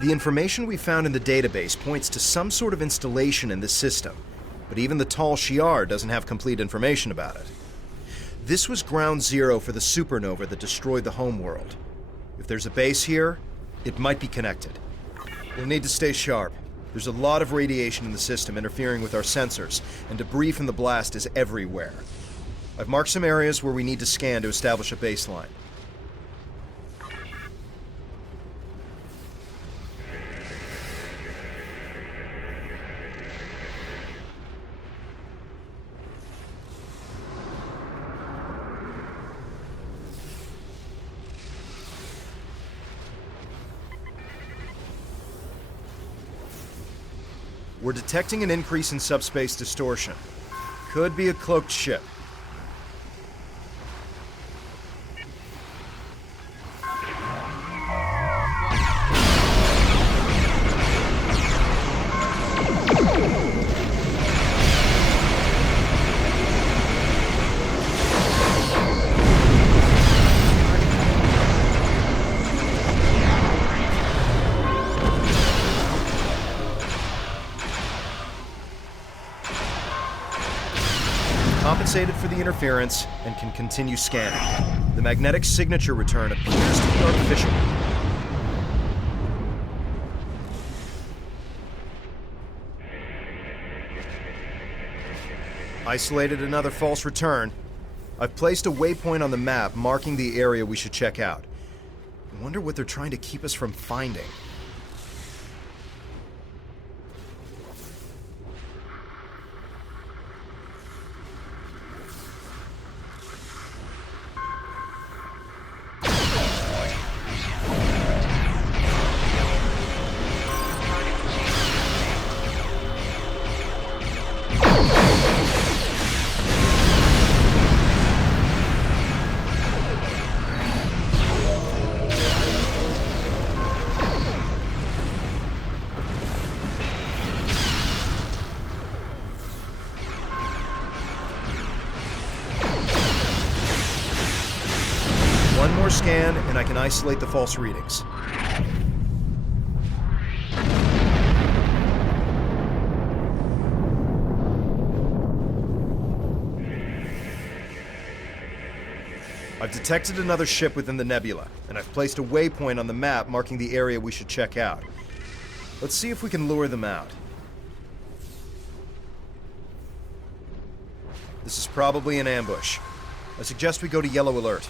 The information we found in the database points to some sort of installation in this system, but even the tall Shi'ar doesn't have complete information about it. This was ground zero for the supernova that destroyed the homeworld. If there's a base here, it might be connected. We'll need to stay sharp. There's a lot of radiation in the system interfering with our sensors, and debris from the blast is everywhere. I've marked some areas where we need to scan to establish a baseline. We're detecting an increase in subspace distortion. Could be a cloaked ship. Compensated for the interference and can continue scanning. The magnetic signature return appears to be artificial. Isolated another false return. I've placed a waypoint on the map marking the area we should check out. I wonder what they're trying to keep us from finding. One more scan, and I can isolate the false readings. I've detected another ship within the nebula, and I've placed a waypoint on the map marking the area we should check out. Let's see if we can lure them out. This is probably an ambush. I suggest we go to yellow alert.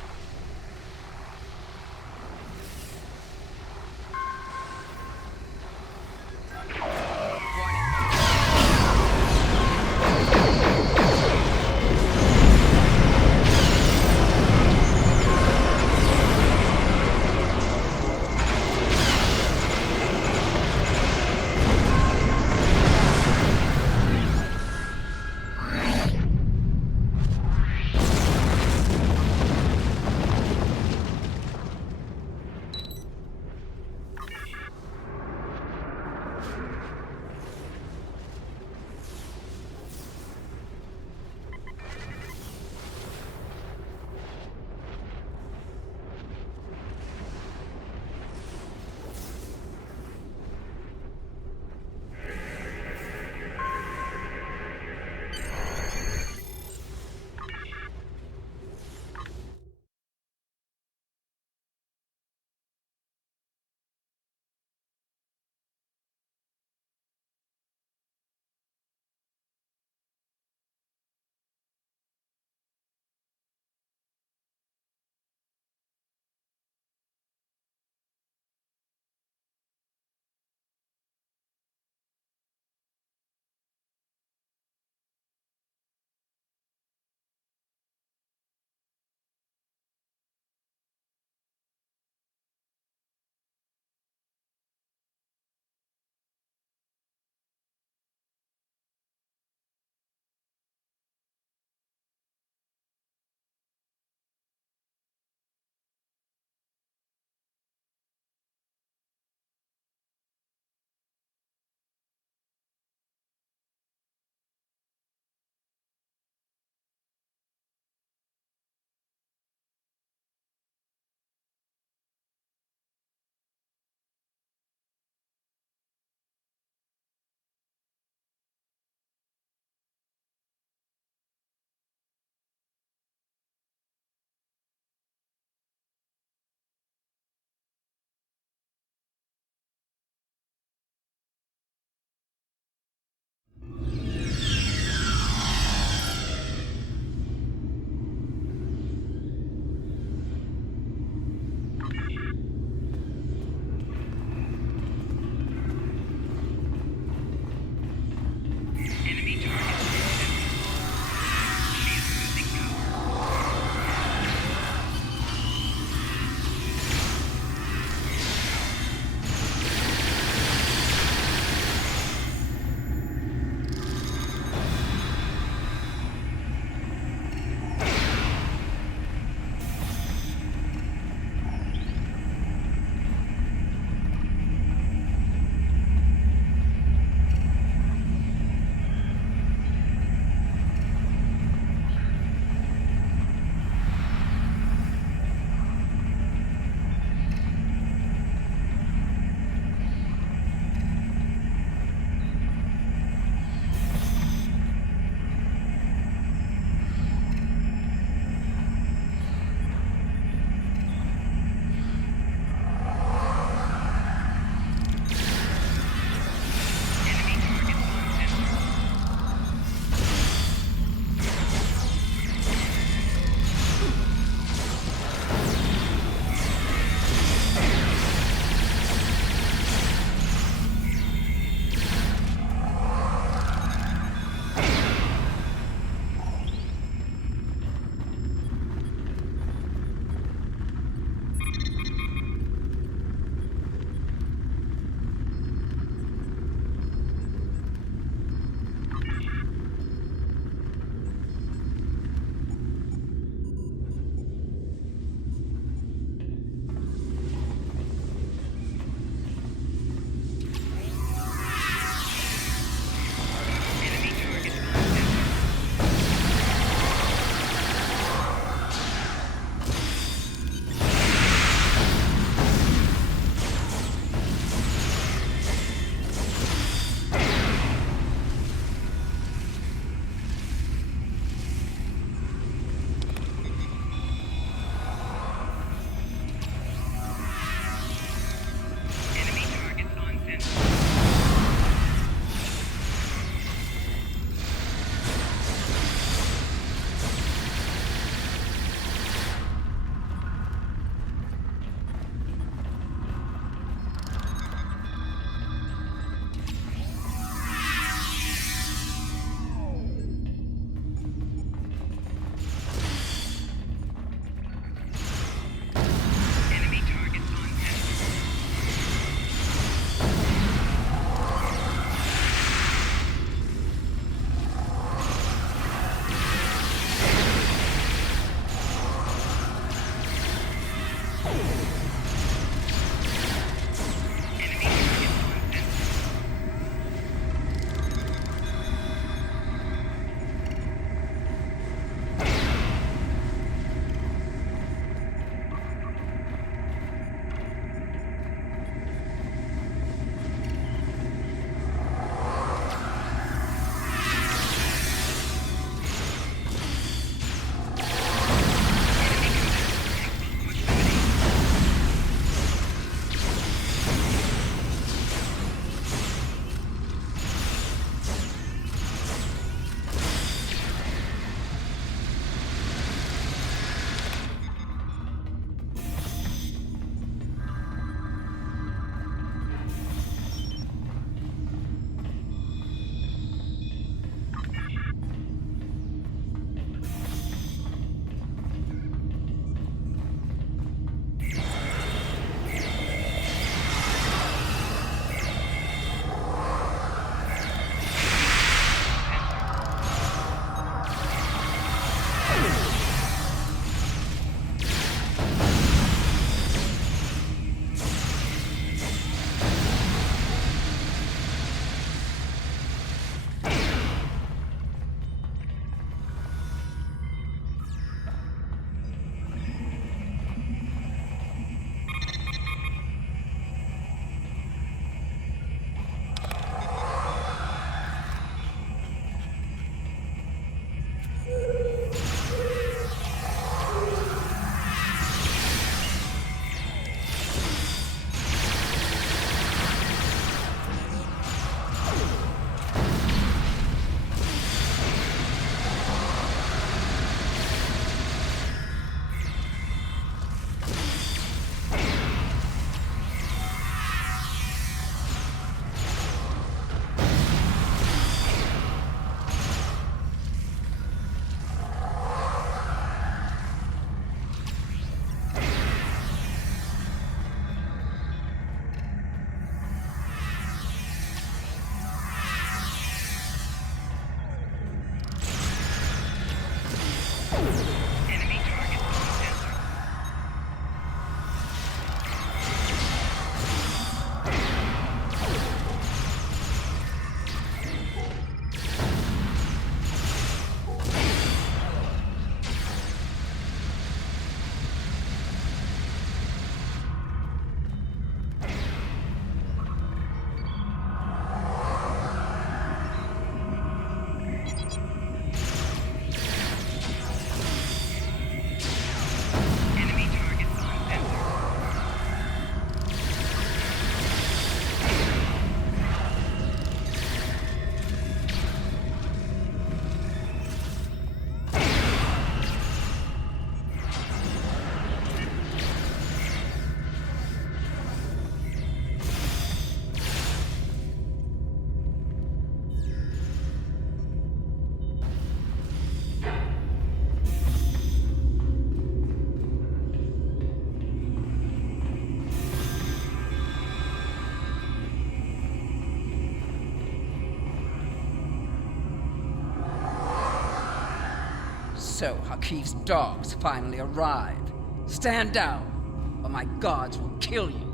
So Hakiv's dogs finally arrive. Stand down, or my guards will kill you.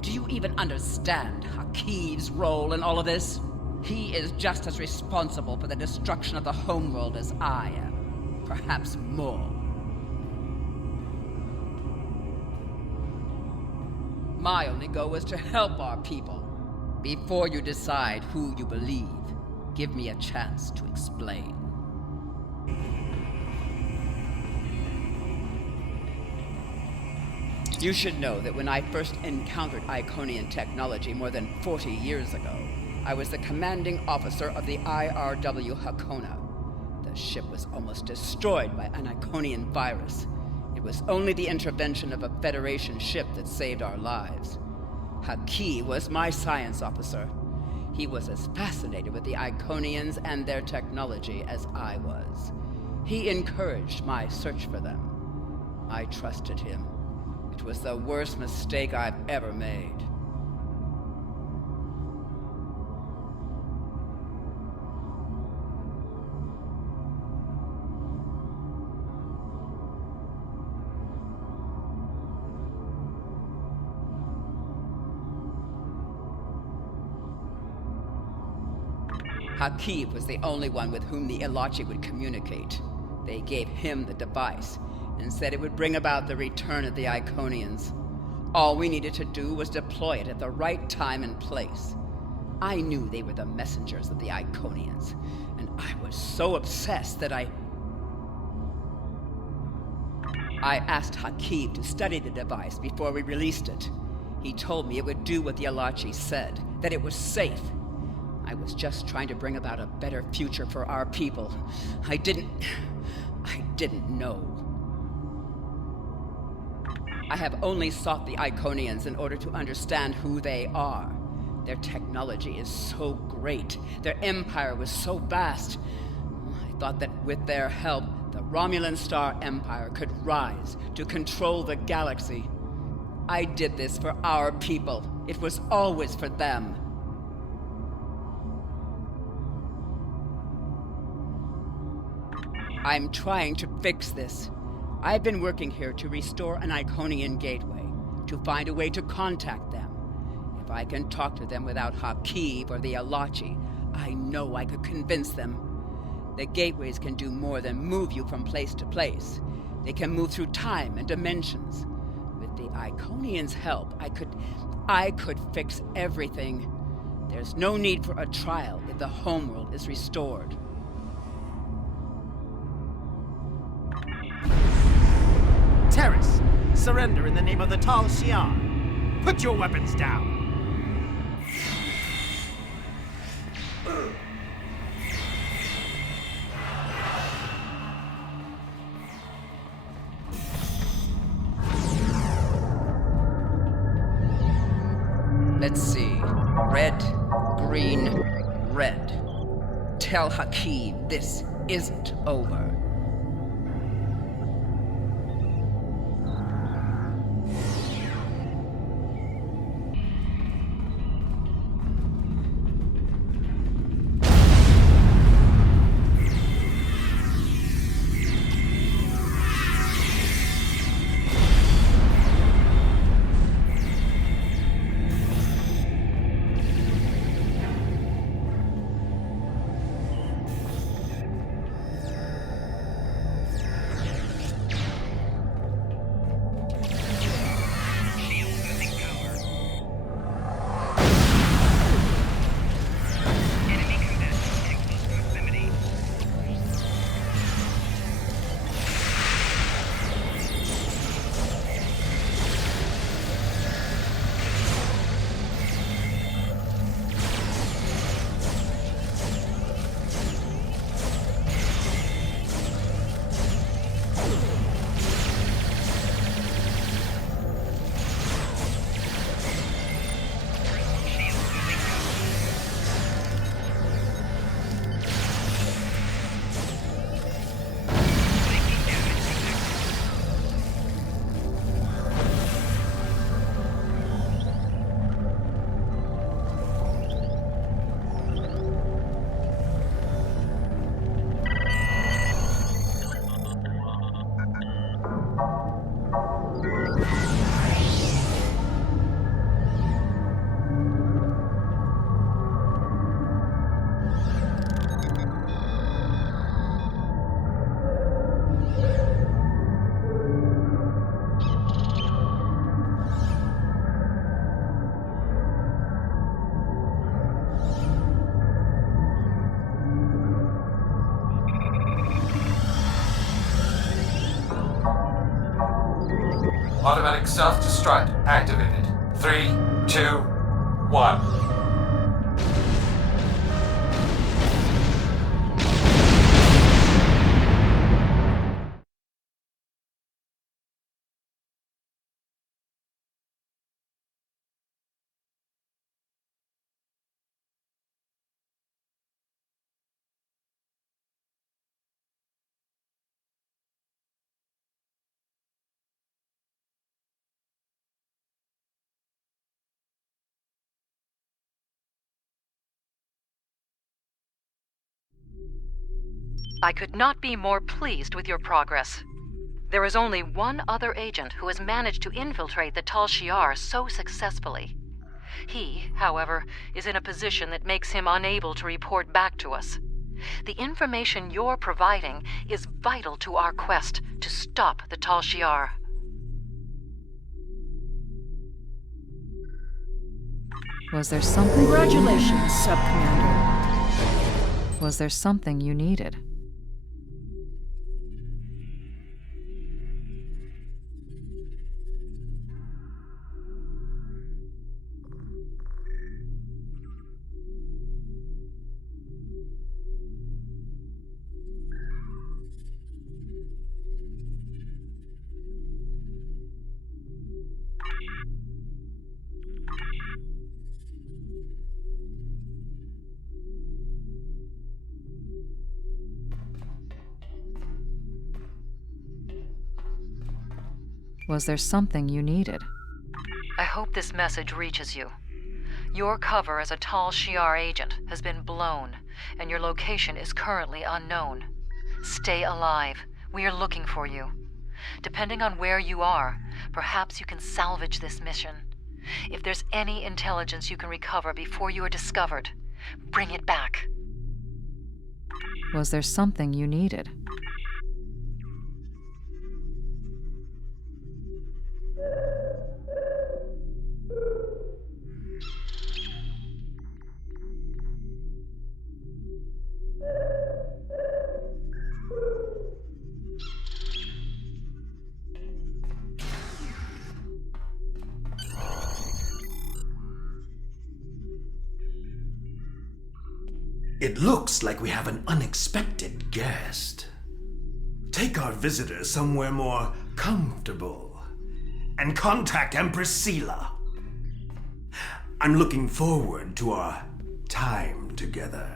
Do you even understand Hakiv's role in all of this? He is just as responsible for the destruction of the homeworld as I am. Perhaps more. My only goal is to help our people. Before you decide who you believe, give me a chance to explain. You should know that when I first encountered Iconian technology more than 40 years ago, I was the commanding officer of the IRW Hakona. The ship was almost destroyed by an Iconian virus. It was only the intervention of a Federation ship that saved our lives. Haki was my science officer. He was as fascinated with the Iconians and their technology as I was. He encouraged my search for them. I trusted him. It was the worst mistake I've ever made. Hakib was the only one with whom the Ilachi would communicate. They gave him the device and said it would bring about the return of the Iconians. All we needed to do was deploy it at the right time and place. I knew they were the messengers of the Iconians, and I was so obsessed that I asked Hakib to study the device before we released it. He told me it would do what the Ilachi said, that it was safe. I was just trying to bring about a better future for our people. I didn't know. I have only sought the Iconians in order to understand who they are. Their technology is so great. Their empire was so vast. I thought that with their help, the Romulan Star Empire could rise to control the galaxy. I did this for our people. It was always for them. I'm trying to fix this. I've been working here to restore an Iconian gateway, to find a way to contact them. If I can talk to them without Hakib or the Ilachi, I know I could convince them. The gateways can do more than move you from place to place. They can move through time and dimensions. With the Iconians' help, I could fix everything. There's no need for a trial if the homeworld is restored. Terrace, surrender in the name of the Tal Shiar. Put your weapons down. Let's see. Red, green, red. Tell Hakib this isn't over. Automatic self-destruct activated. 3, 2, 1. I could not be more pleased with your progress. There is only one other agent who has managed to infiltrate the Tal Shiar so successfully. He, however, is in a position that makes him unable to report back to us. The information you're providing is vital to our quest to stop the Tal Shiar. Was there something... Congratulations, Sub-Commander. Was there something you needed? Was there something you needed? I hope this message reaches you. Your cover as a Tal Shiar agent has been blown, and your location is currently unknown. Stay alive. We are looking for you. Depending on where you are, perhaps you can salvage this mission. If there's any intelligence you can recover before you are discovered, bring it back. Was there something you needed? It looks like we have an unexpected guest. Take our visitor somewhere more comfortable and contact Empress Sela. I'm looking forward to our time together.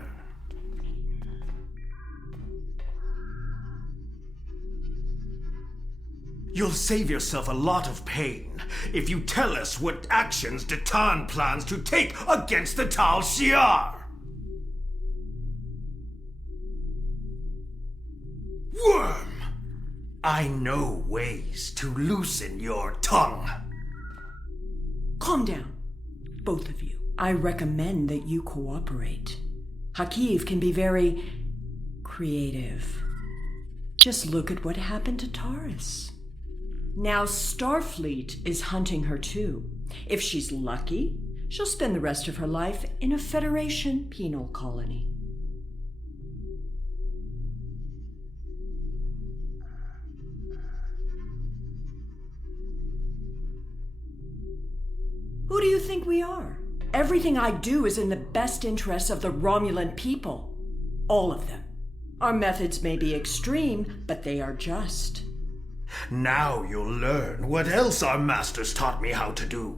You'll save yourself a lot of pain if you tell us what actions Datan plans to take against the Tal Shiar. Worm! I know ways to loosen your tongue. Calm down, both of you. I recommend that you cooperate. Hakiv can be very creative. Just look at what happened to Taurus. Now Starfleet is hunting her too. If she's lucky, she'll spend the rest of her life in a Federation penal colony. Who do you think we are? Everything I do is in the best interests of the Romulan people. All of them. Our methods may be extreme, but they are just. Now you'll learn what else our masters taught me how to do.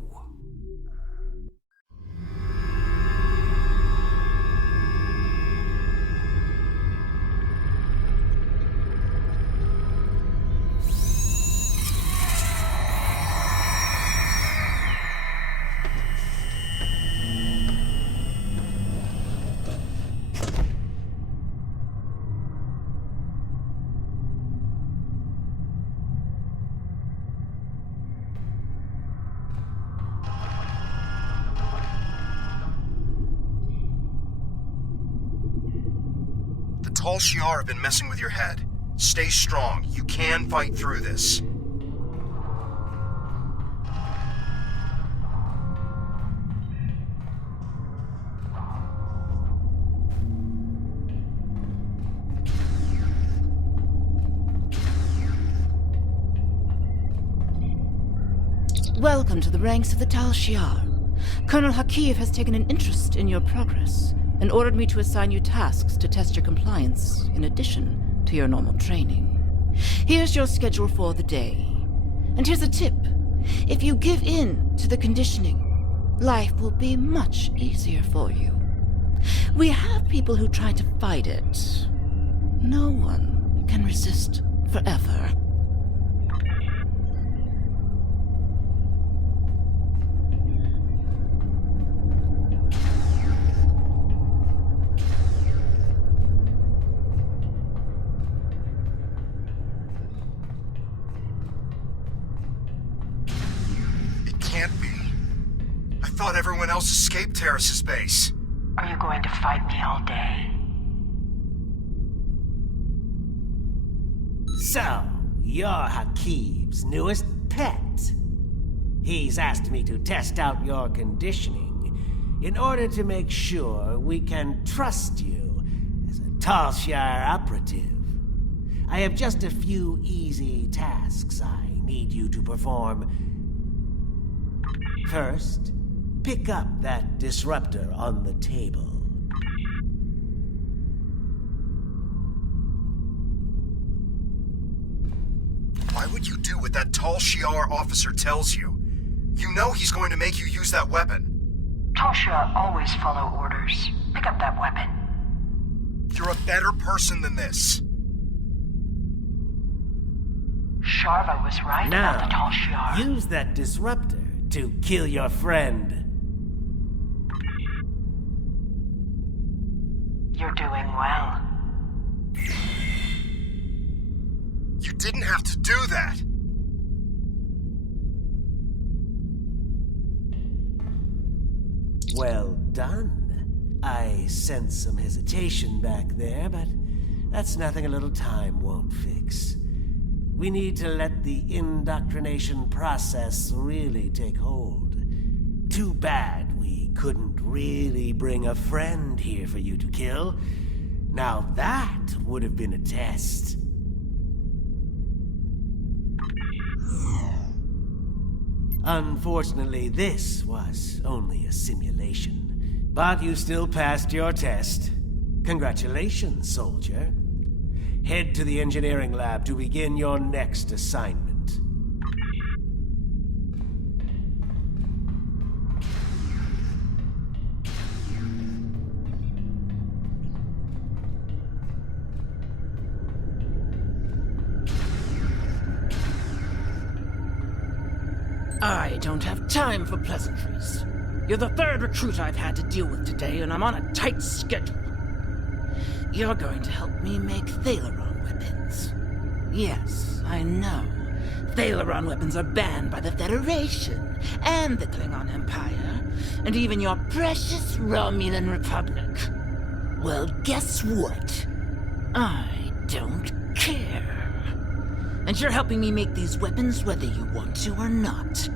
The Tal Shiar have been messing with your head. Stay strong. You can fight through this. Welcome to the ranks of the Tal Shiar. Colonel Hakiv has taken an interest in your progress and ordered me to assign you tasks to test your compliance, in addition to your normal training. Here's your schedule for the day. And here's a tip. If you give in to the conditioning, life will be much easier for you. We have people who try to fight it. No one can resist forever. thought everyone else escaped Terrace's base. Are you going to fight me all day? So, you're Hakiv's newest pet. He's asked me to test out your conditioning in order to make sure we can trust you as a Tal Shiar operative. I have just a few easy tasks I need you to perform. First, pick up that disruptor on the table. Why would you do what that Tal Shiar officer tells you? You know he's going to make you use that weapon. Tal Shiar always follow orders. Pick up that weapon. You're a better person than this. Sharva was right about the Tal Now, Shiar. use that disruptor to kill your friend. You're doing well. You didn't have to do that. Well done. I sense some hesitation back there, but that's nothing a little time won't fix. We need to let the indoctrination process really take hold. Too bad we couldn't really bring a friend here for you to kill. Now that would have been a test. Unfortunately, this was only a simulation. But you still passed your test. Congratulations, soldier. Head to the engineering lab to begin your next assignment. I don't have time for pleasantries. You're the third recruit I've had to deal with today, and I'm on a tight schedule. You're going to help me make Thaleron weapons. Yes, I know. Thaleron weapons are banned by the Federation, and the Klingon Empire, and even your precious Romulan Republic. Well, guess what? I don't care. And you're helping me make these weapons whether you want to or not.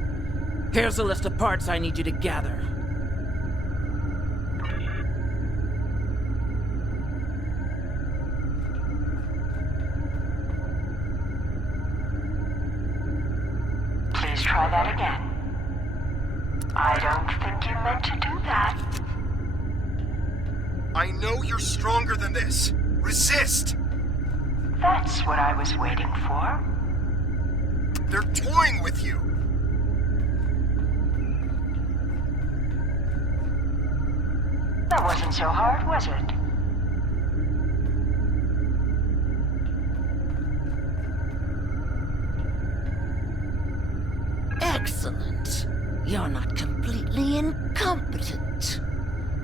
Here's a list of parts I need you to gather. Please try that again. I don't think you meant to do that. I know you're stronger than this. Resist! That's what I was waiting for. They're toying with you. That wasn't so hard, was it? Excellent. You're not completely incompetent.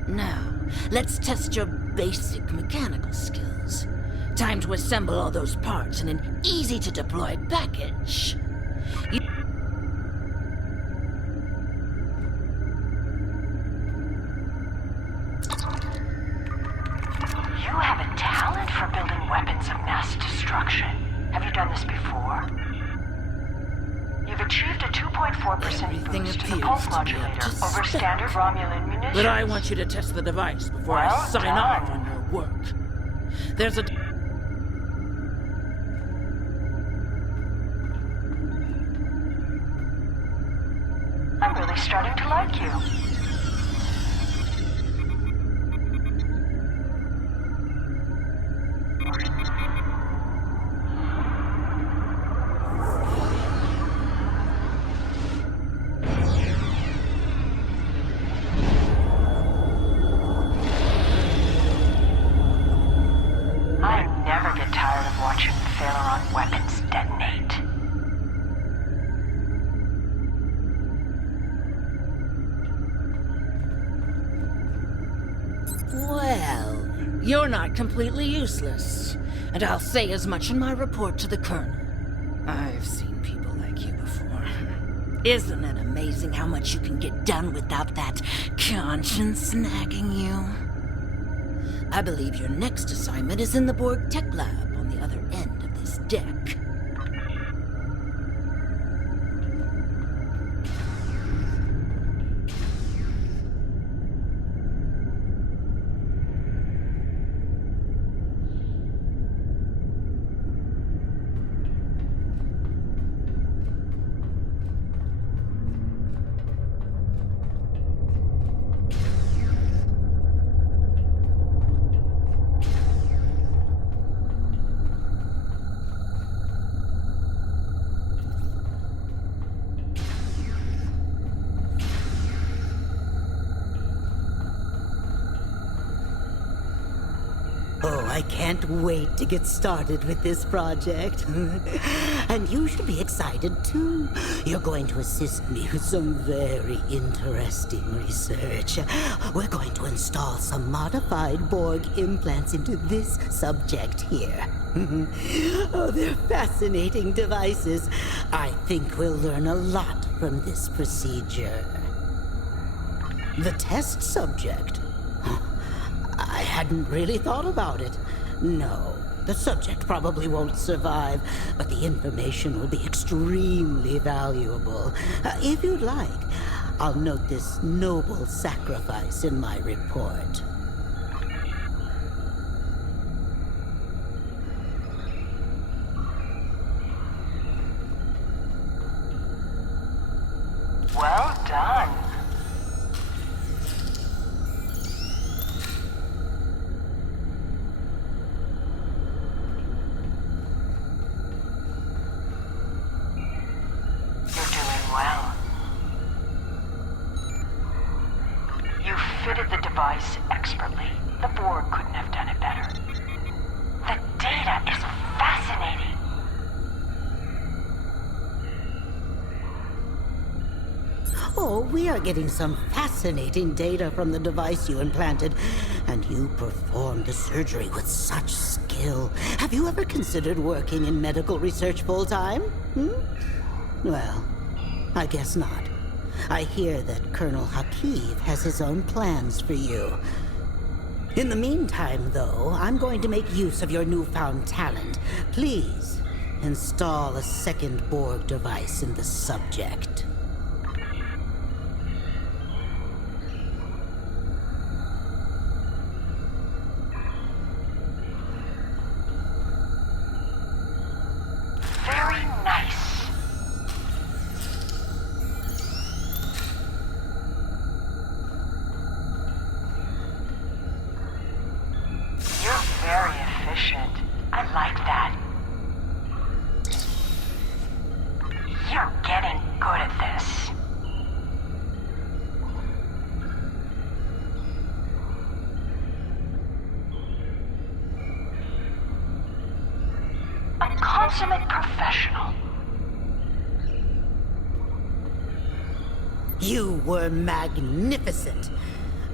Now, let's test your basic mechanical skills. Time to assemble all those parts in an easy-to-deploy package. You have a talent for building weapons of mass destruction. Have you done this before? You've achieved a 2.4% Everything boost to the appears pulse to be modulator up to over spec. standard Romulan munitions. But I want you to test the device before I Well sign done. off on your work. There's a... I'm really starting to like you. I never get tired of watching Thaleron weapons detonate. Well, you're not completely useless. And I'll say as much in my report to the Colonel. I've seen people like you before. Isn't it amazing? amazing how much you can get done without that conscience nagging you. I believe your next assignment is in the Borg Tech Lab on the other end of this deck. Oh, I can't wait to get started with this project. And you should be excited too. You're going to assist me with some very interesting research. We're going to install some modified Borg implants into this subject here. Oh, they're fascinating devices. I think we'll learn a lot from this procedure. The test subject? I hadn't really thought about it. No, the subject probably won't survive, but the information will be extremely valuable. If you'd like, I'll note this noble sacrifice in my report. Well done. You're doing well. You fitted the device expertly. The Borg couldn't have done it better. The data is fascinating. Oh, we are getting some fascinating data from the device you implanted, and you performed the surgery with such skill. Have you ever considered working in medical research full-time? Well, I guess not. I hear that Colonel Hakiv has his own plans for you. In the meantime, though, I'm going to make use of your newfound talent. Please, install a second Borg device in the subject. Very nice. You're very efficient. I like that. You're getting good at this. A consummate professional. You were magnificent.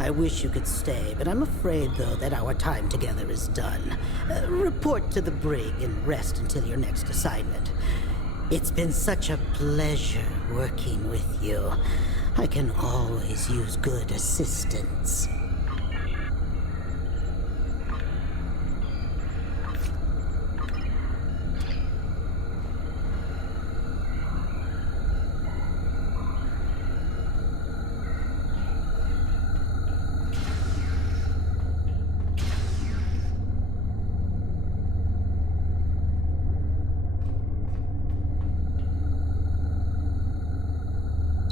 I wish you could stay, but I'm afraid, though, that our time together is done. Report to the brig and rest until your next assignment. It's been such a pleasure working with you. I can always use good assistance.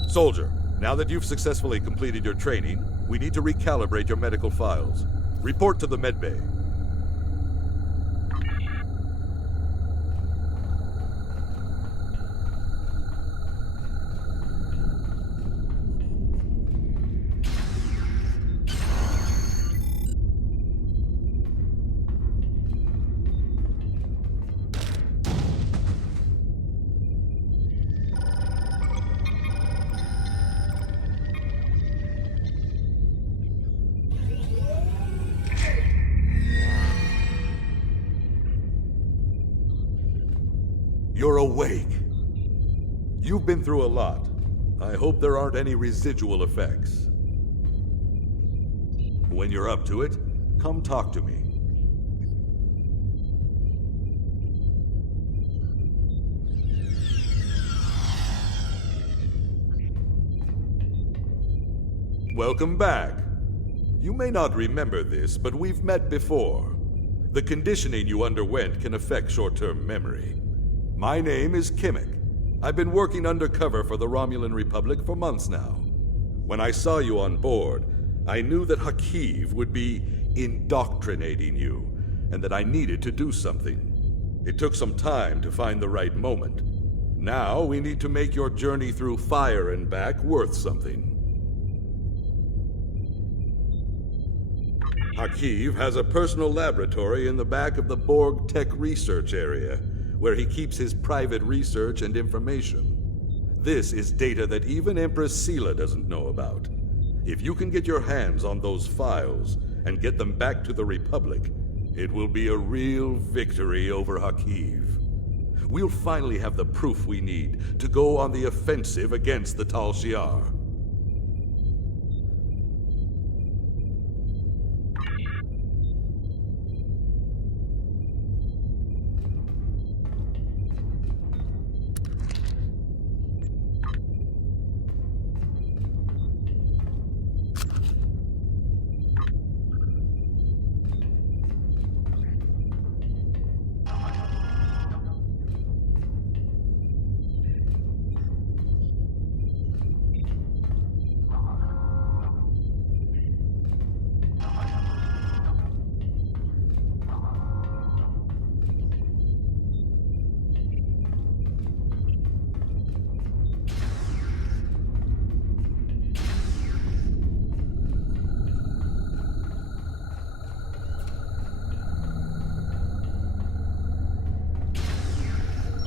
Soldier, now that you've successfully completed your training, we need to recalibrate your medical files. Report to the medbay. You're awake. You've been through a lot. I hope there aren't any residual effects. When you're up to it, come talk to me. Welcome back. You may not remember this, but we've met before. The conditioning you underwent can affect short-term memory. My name is Kimmick. I've been working undercover for the Romulan Republic for months now. When I saw you on board, I knew that Hakiv would be indoctrinating you, and that I needed to do something. It took some time to find the right moment. Now we need to make your journey through fire and back worth something. Hakiv has a personal laboratory in the back of the Borg Tech Research Area, where he keeps his private research and information. This is data that even Empress Sela doesn't know about. If you can get your hands on those files and get them back to the Republic, it will be a real victory over Hakiv. We'll finally have the proof we need to go on the offensive against the Tal Shiar.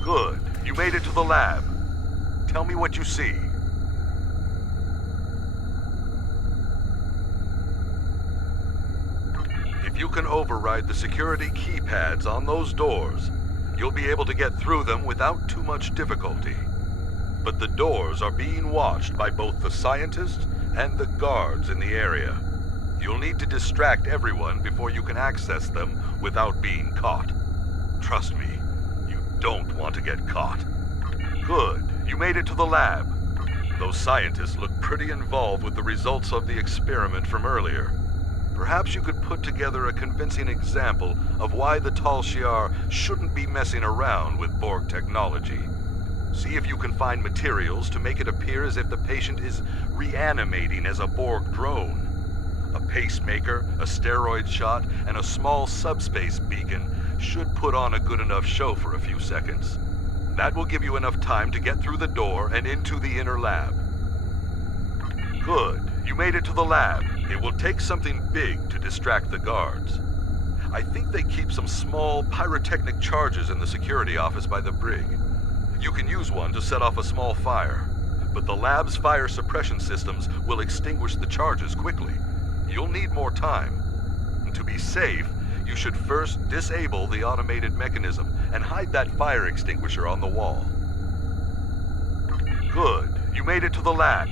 Good. You made it to the lab. Tell me what you see. If you can override the security keypads on those doors, you'll be able to get through them without too much difficulty. But the doors are being watched by both the scientists and the guards in the area. You'll need to distract everyone before you can access them without being caught. Trust me, you don't want to get caught. Good. You made it to the lab. Those scientists look pretty involved with the results of the experiment from earlier. Perhaps you could put together a convincing example of why the Tal Shiar shouldn't be messing around with Borg technology. See if you can find materials to make it appear as if the patient is reanimating as a Borg drone. A pacemaker, a steroid shot, and a small subspace beacon should put on a good enough show for a few seconds. That will give you enough time to get through the door and into the inner lab. Good. You made it to the lab. It will take something big to distract the guards. I think they keep some small pyrotechnic charges in the security office by the brig. You can use one to set off a small fire, but the lab's fire suppression systems will extinguish the charges quickly. You'll need more time. And to be safe, you should first disable the automated mechanism and hide that fire extinguisher on the wall. Good. You made it to the lab.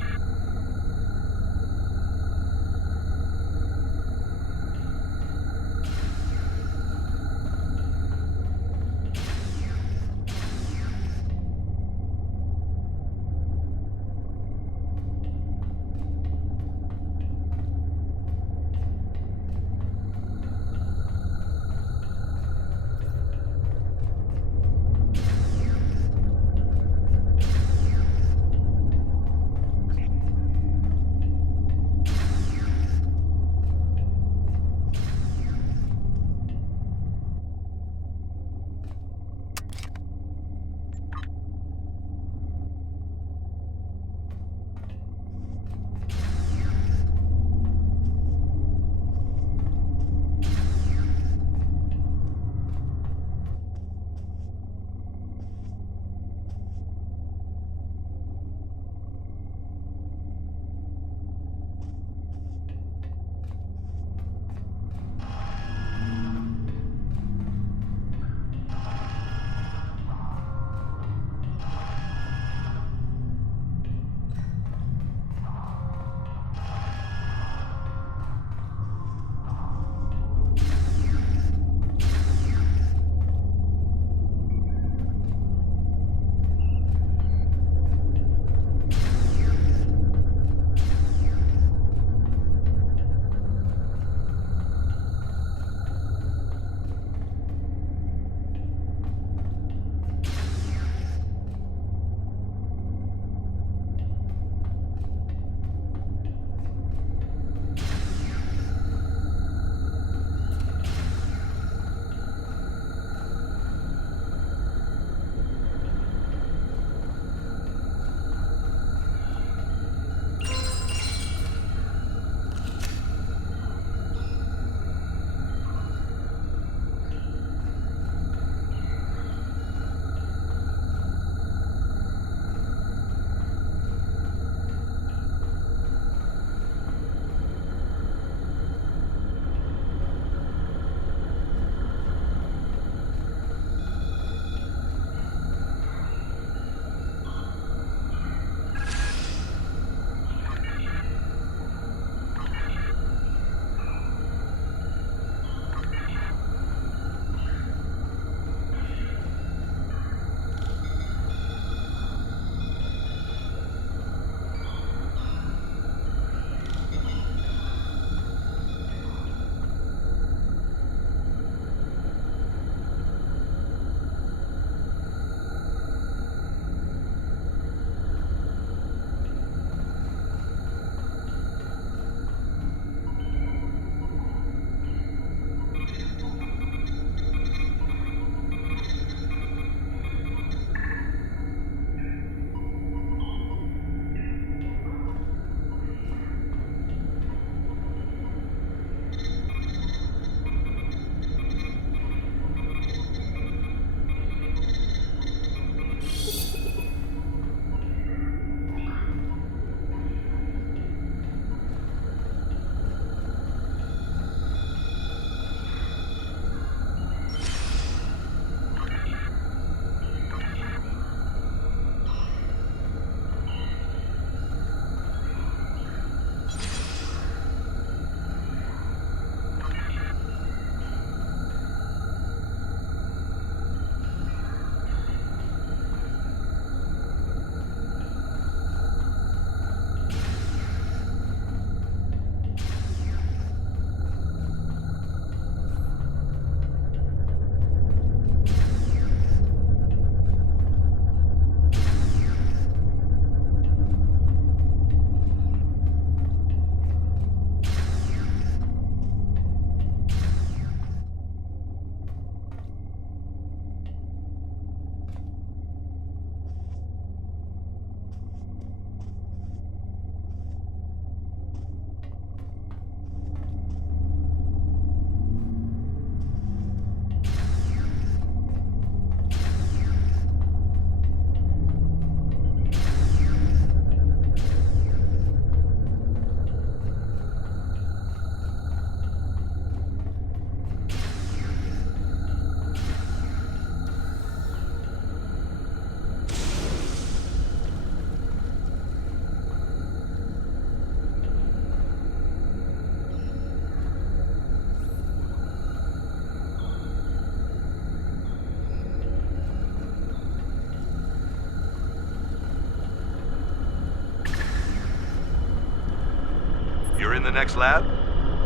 the next lab?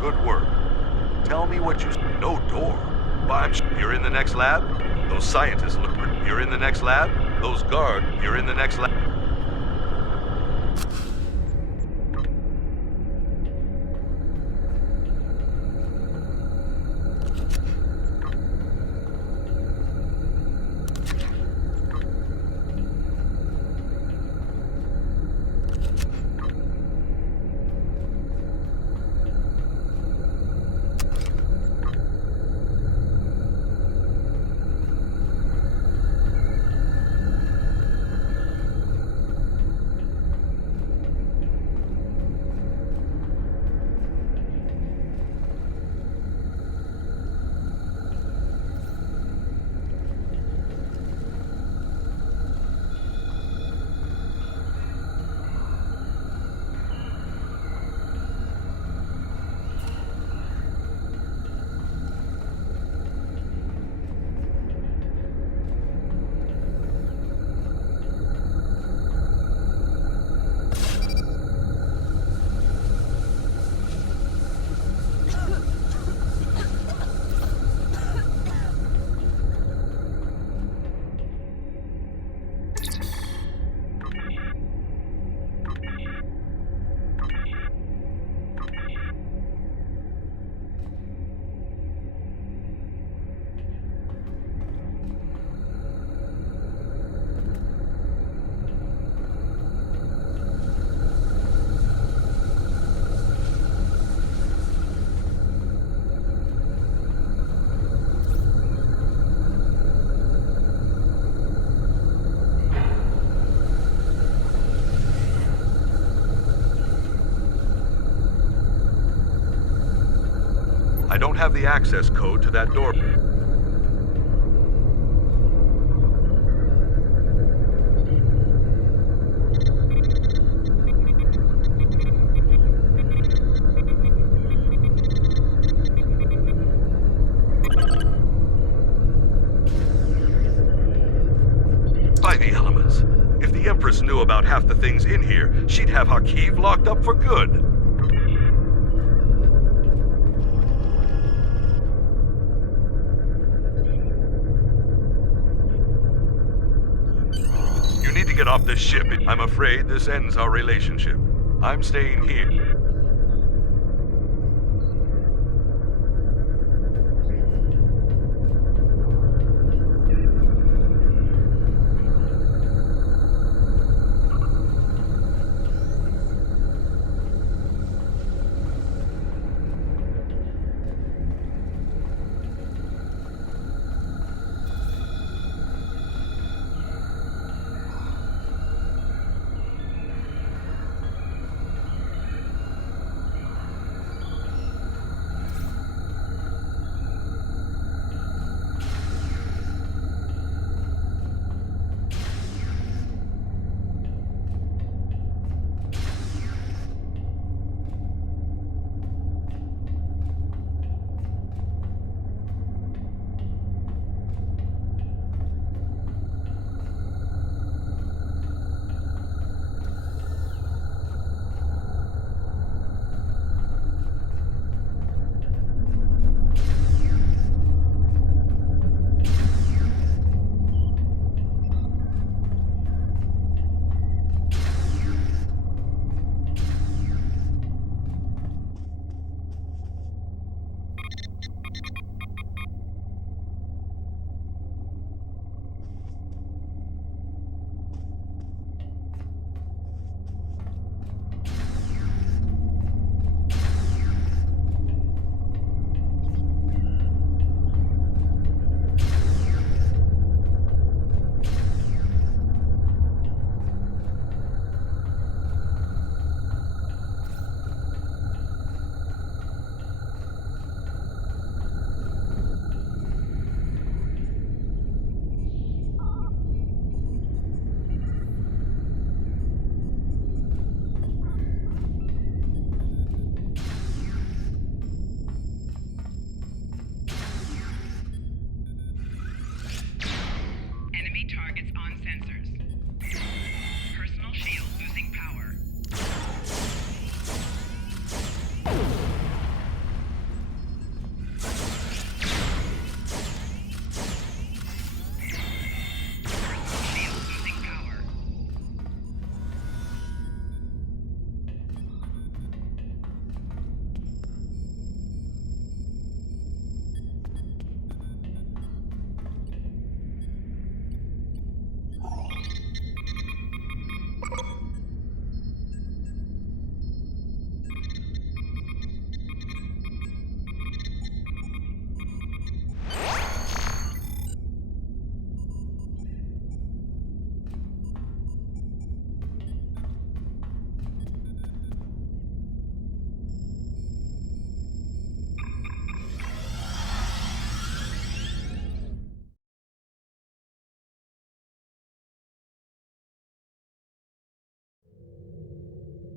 Good work. Tell me what you... No door. Why, you're in the next lab? Those scientists look... You're in the next lab? Those guard... You're in the next lab? I don't have the access code to that door. By the elements. If the Empress knew about half the things in here, she'd have Hakiv locked up for good. Get off this ship. I'm afraid this ends our relationship. I'm staying here.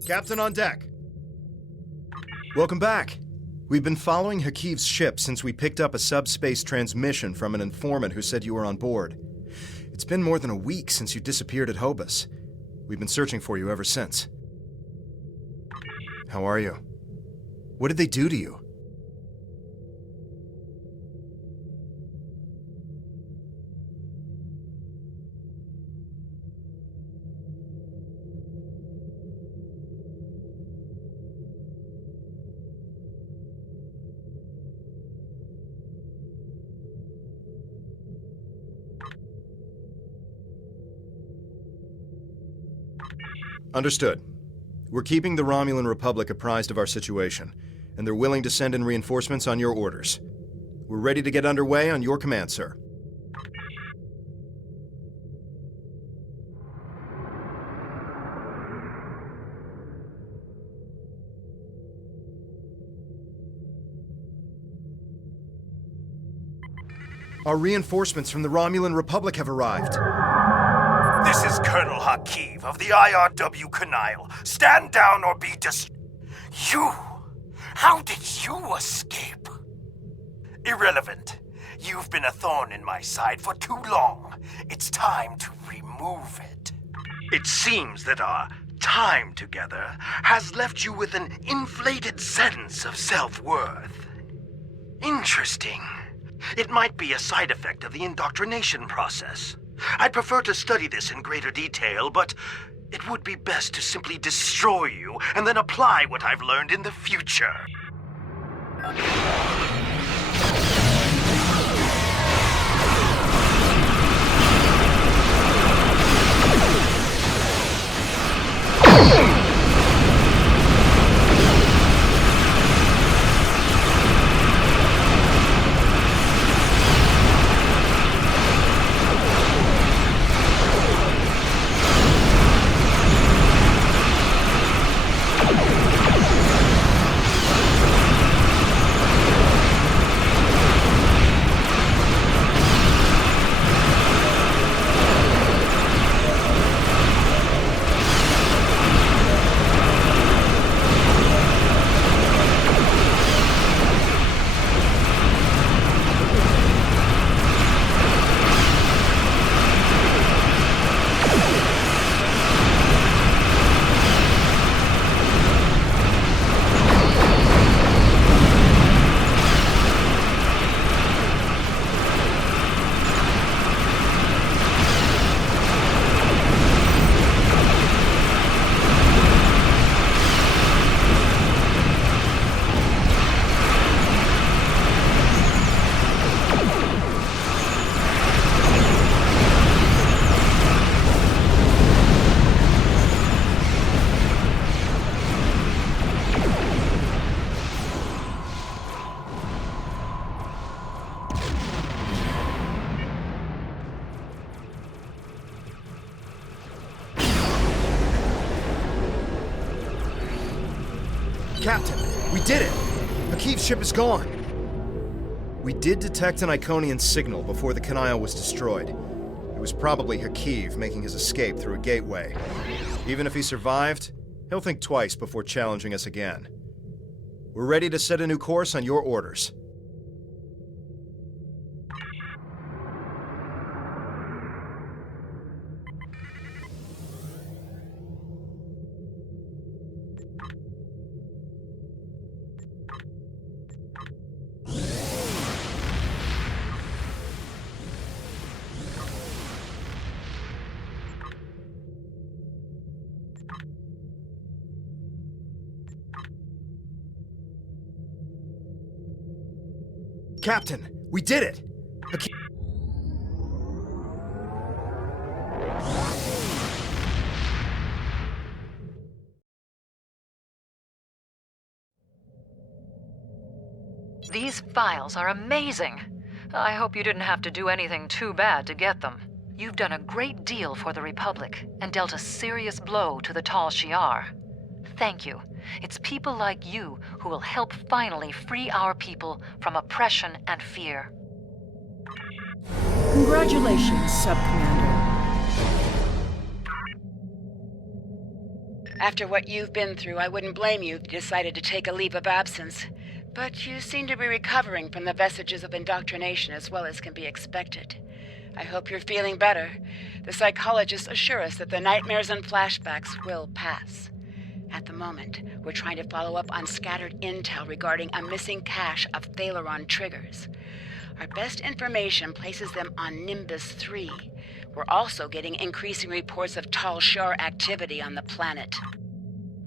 Captain on deck. Welcome back. We've been following Hakiv's ship since we picked up a subspace transmission from an informant who said you were on board. It's been more than a week since you disappeared at Hobus. We've been searching for you ever since. How are you? What did they do to you? Understood. We're keeping the Romulan Republic apprised of our situation, and they're willing to send in reinforcements on your orders. We're ready to get underway on your command, sir. Our reinforcements from the Romulan Republic have arrived. This is Colonel Hakiv of the IRW Canile. Stand down or be You? How did you escape? Irrelevant. You've been a thorn in my side for too long. It's time to remove it. It seems that our time together has left you with an inflated sense of self-worth. Interesting. It might be a side effect of the indoctrination process. I'd prefer to study this in greater detail, but it would be best to simply destroy you and then apply what I've learned in the future. Captain, we did it! Hakiv's ship is gone! We did detect an Iconian signal before the Canile was destroyed. It was probably Hakiv making his escape through a gateway. Even if he survived, he'll think twice before challenging us again. We're ready to set a new course on your orders. Captain, we did it! These files are amazing. I hope you didn't have to do anything too bad to get them. You've done a great deal for the Republic and dealt a serious blow to the Tal Shiar. Thank you. It's people like you who will help finally free our people from oppression and fear. Congratulations, Sub-Commander. After what you've been through, I wouldn't blame you if you decided to take a leave of absence. But you seem to be recovering from the vestiges of indoctrination as well as can be expected. I hope you're feeling better. The psychologists assure us that the nightmares and flashbacks will pass. At the moment, we're trying to follow up on scattered intel regarding a missing cache of Thaleron triggers. Our best information places them on Nimbus 3. We're also getting increasing reports of Tal Shiar activity on the planet.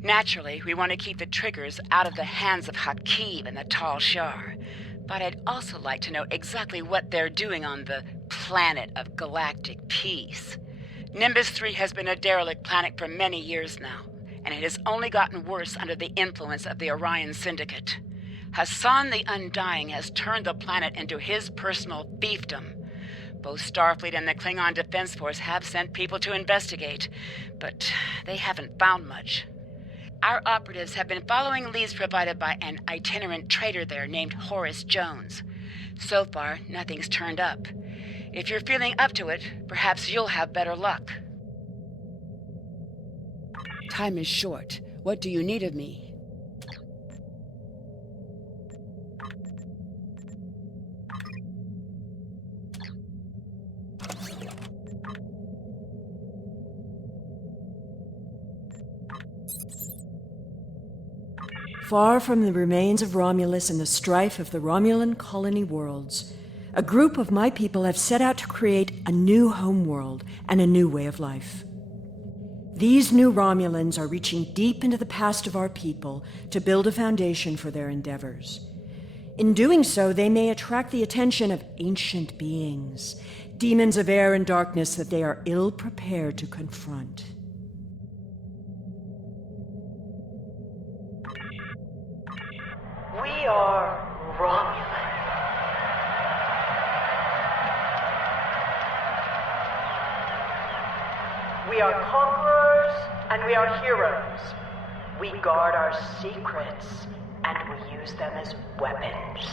Naturally, we want to keep the triggers out of the hands of Hakiv and the Tal Shiar. But I'd also like to know exactly what they're doing on the planet of galactic peace. Nimbus 3 has been a derelict planet for many years now, and it has only gotten worse under the influence of the Orion Syndicate. Hassan the Undying has turned the planet into his personal fiefdom. Both Starfleet and the Klingon Defense Force have sent people to investigate, but they haven't found much. Our operatives have been following leads provided by an itinerant trader there named Horace Jones. So far, nothing's turned up. If you're feeling up to it, perhaps you'll have better luck. Time is short. What do you need of me? Far from the remains of Romulus and the strife of the Romulan colony worlds, a group of my people have set out to create a new homeworld and a new way of life. These new Romulans are reaching deep into the past of our people to build a foundation for their endeavors. In doing so, they may attract the attention of ancient beings, demons of air and darkness that they are ill-prepared to confront. We are Romulan. We are conquerors and we are heroes. We guard our secrets and we use them as weapons.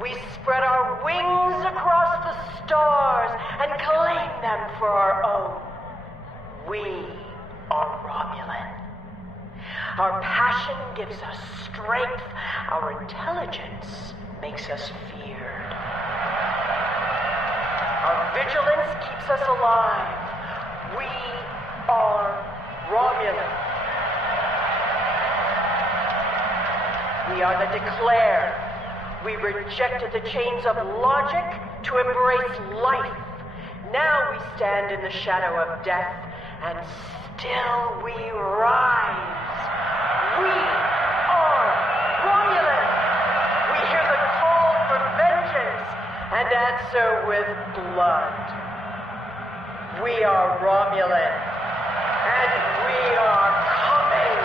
We spread our wings across the stars and claim them for our own. We are Romulan. Our passion gives us strength. Our intelligence makes us feared. Our vigilance keeps us alive. We are Romulan. We are the Declare. We rejected the chains of logic to embrace life. Now we stand in the shadow of death, and still we rise. We are Romulan. We hear the call for vengeance and answer with blood. We are Romulan, and we are coming.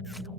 you